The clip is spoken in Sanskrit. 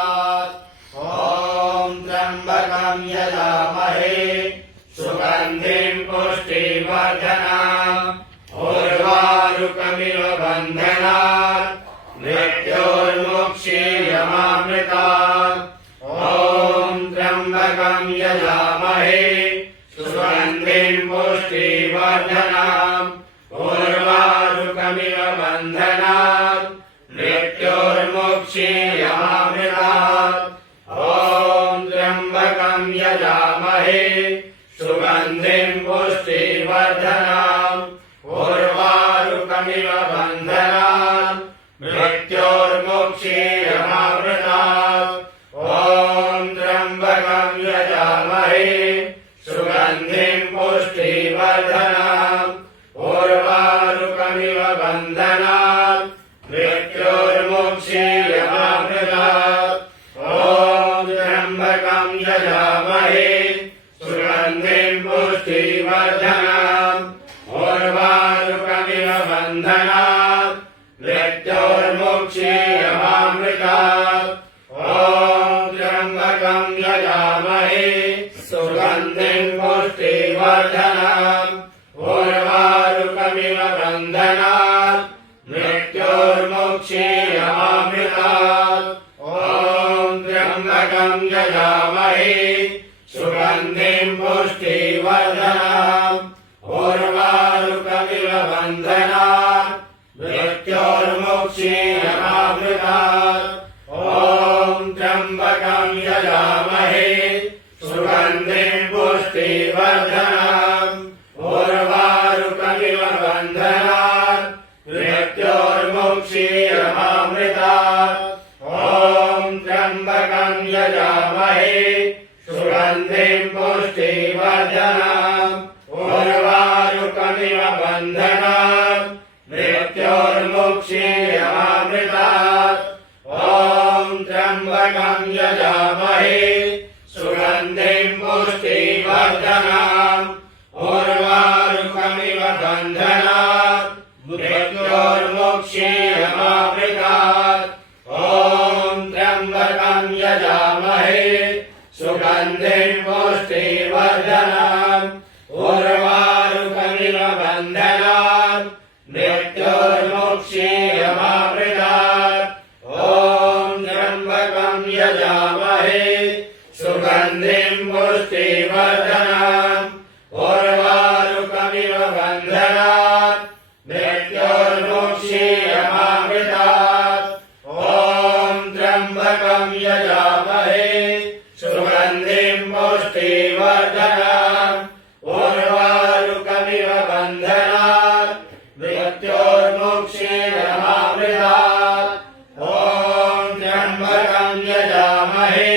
ॐ त्र्यम्बकं यजामहे सुगन्धिं पुष्टिवर्धनम् उर्वारुकमिव बन्धनात् मृत्योर्मुक्षीयमामृतात्। ॐ त्र्यम्बकं यजामहे सुगन्धिं पुष्टिवर्धनम् उर्वारुकमिव बन्धनात् मृत्योर्मुक्षीयमामृतात्। ॐ त्र्यम्बकं यजामहे सुगन्धिं पुष्टिवर्धनम् उर्वारुकमिव बन्धनात् मृत्योर्मुक्षीयमामृतात्। ॐ त्र्यम्बकं यजामहे सुगन्धिं पुष्टिवर्धनम् उर्वारुकमिव बन्धनात् मृत्योर्मुक्षीयमामृतात्। ॐ त्र्यम्बकं यजामहे सुगन्धिं पुष्टिवर्धनम् उर्वारुकमिव बन्धनात् मृत्योर्मुक्षीयमामृतात्। ॐ त्र्यम्बकं यजामहे सुगन्धिं पुष्टिवर्धनम् उर्वारुकमिव बन्धनात् मृत्योर्मुक्षीयमामृतात्। ॐ त्र्यम्बकं यजामहे सुगन्धिं पुष्टिवर्धनम् उर्वारुकमिव बन्धनात् मृत्योर्मुक्षीयमामृतात्। ॐ त्र्यम्बकं यजामहे सुगन्धिं पुष्टिवर्धनम् उर्वारुकमिव बन्धनात् मृत्योर्मुक्षीयमामृतात्। ॐ त्र्यम्बकं यजामहे सुगन्धिं पुष्टिवर्धनम् उर्वारुकमिव बन्धनात् मृत्योर्मुक्षीयमामृतात्। ॐ त्र्यम्बकं यजामहे सुगन्धिं पुष्टिवर्धनम् उर्वारुकमिव बन्धनात् मृत्योर्मुक्षीयमामृतात्। ॐ त्र्यम्बकं यजामहे सुगन्धिं पुष्टिवर्धनम् उर्वारुकमिव बन्धनात् मृत्योर्मुक्षीयमामृतात्। ॐ त्र्यम्बकं यजामहे सुगन्धिं पुष्टिवर्धनम् उर्वारुकमिव बन्धनात् मृत्योर्मुक्षीयमामृतात्। ॐ त्र्यम्बकं यजामहे सुगन्धिं पुष्टिवर्धनम् उर्वारुकमिव बन्धनात् मृत्योर्मुक्षीयमामृतात्। ॐ त्र्यम्बकं यजामहे